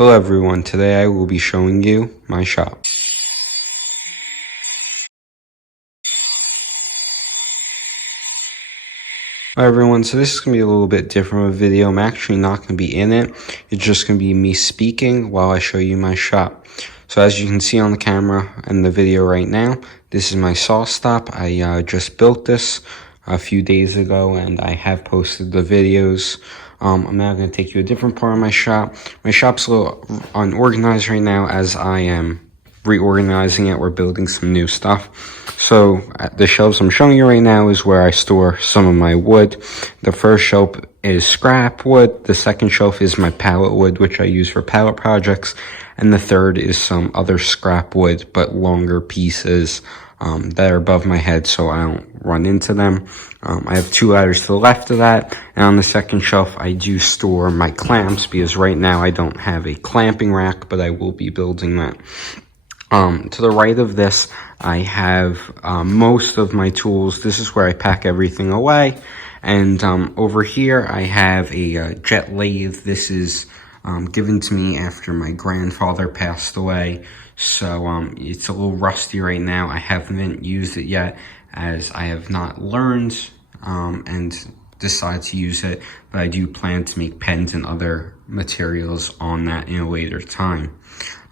Hello everyone, today I will be showing you my shop. Hi everyone, so this is going to be a little bit different of a video. I'm actually not going to be in it. It's just going to be me speaking while I show you my shop. So as you can see on the camera and the video right now, this is my saw stop. I just built this a few days ago and I have posted the videos. I'm now going to take you to a different part of my shop. My shop's a little unorganized right now as I am reorganizing it. We're building some new stuff. So the shelves I'm showing you right now is where I store some of my wood. The first shelf is scrap wood. The second shelf is my pallet wood, which I use for pallet projects. And the third is some other scrap wood, but longer pieces that are above my head so I don't run into them. I have two ladders to the left of that. And on the second shelf, I do store my clamps because right now I don't have a clamping rack, but I will be building that. To the right of this, I have most of my tools. This is where I pack everything away. And over here, I have a jet lathe. This is given to me after my grandfather passed away. So it's a little rusty right now. I haven't used it yet as I have not learned and decided to use it. But I do plan to make pens and other materials on that in a later time.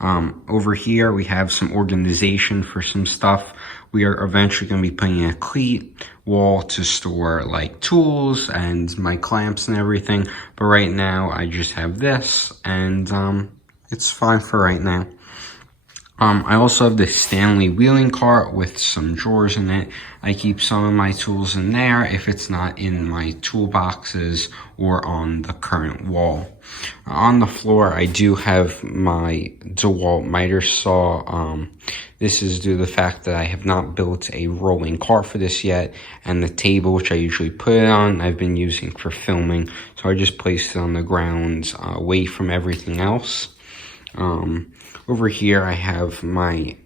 Over here, we have some organization for some stuff. We are eventually going to be putting in a cleat wall to store like tools and my clamps and everything. But right now, I just have this and it's fine for right now. I also have this Stanley wheeling cart with some drawers in it. I keep some of my tools in there if it's not in my toolboxes or on the current wall. On the floor, I do have my DeWalt miter saw. This is due to the fact that I have not built a rolling cart for this yet, and the table, which I usually put it on, I've been using for filming. So I just placed it on the ground away from everything else. Over here, I have my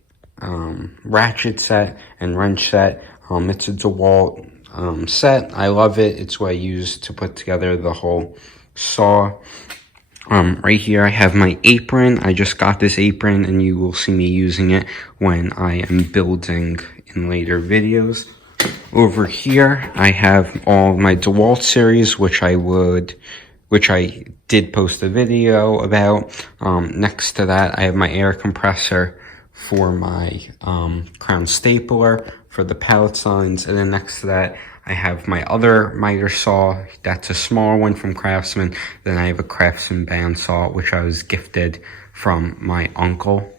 ratchet set and wrench set. It's a DeWalt set. I love it. It's what I use to put together the whole saw. Right here, I have my apron. I just got this apron, and you will see me using it when I am building in later videos. Over here, I have all my DeWalt series, which I did post a video about. Next to that, I have my air compressor for my crown stapler for the pallet signs. And then next to that, I have my other miter saw. That's a smaller one from Craftsman. Then I have a Craftsman bandsaw, which I was gifted from my uncle.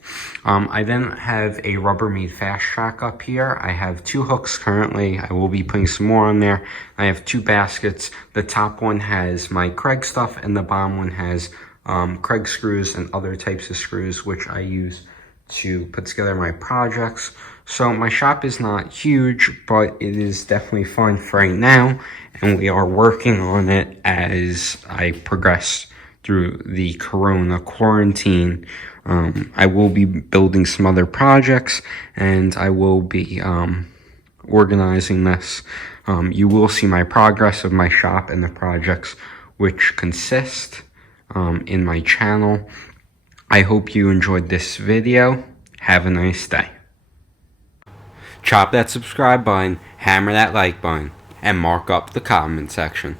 I then have a Rubbermaid Fast Track up here. I have two hooks currently. I will be putting some more on there. I have two baskets. The top one has my Craig stuff and the bottom one has Craig screws and other types of screws, which I use to put together my projects. So my shop is not huge, but it is definitely fun for right now, and we are working on it as I progress through the Corona quarantine. I will be building some other projects, and I will be organizing this. You will see my progress of my shop and the projects which consist in my channel. I hope you enjoyed this video. Have a nice day. Chop that subscribe button, hammer that like button, and mark up the comment section.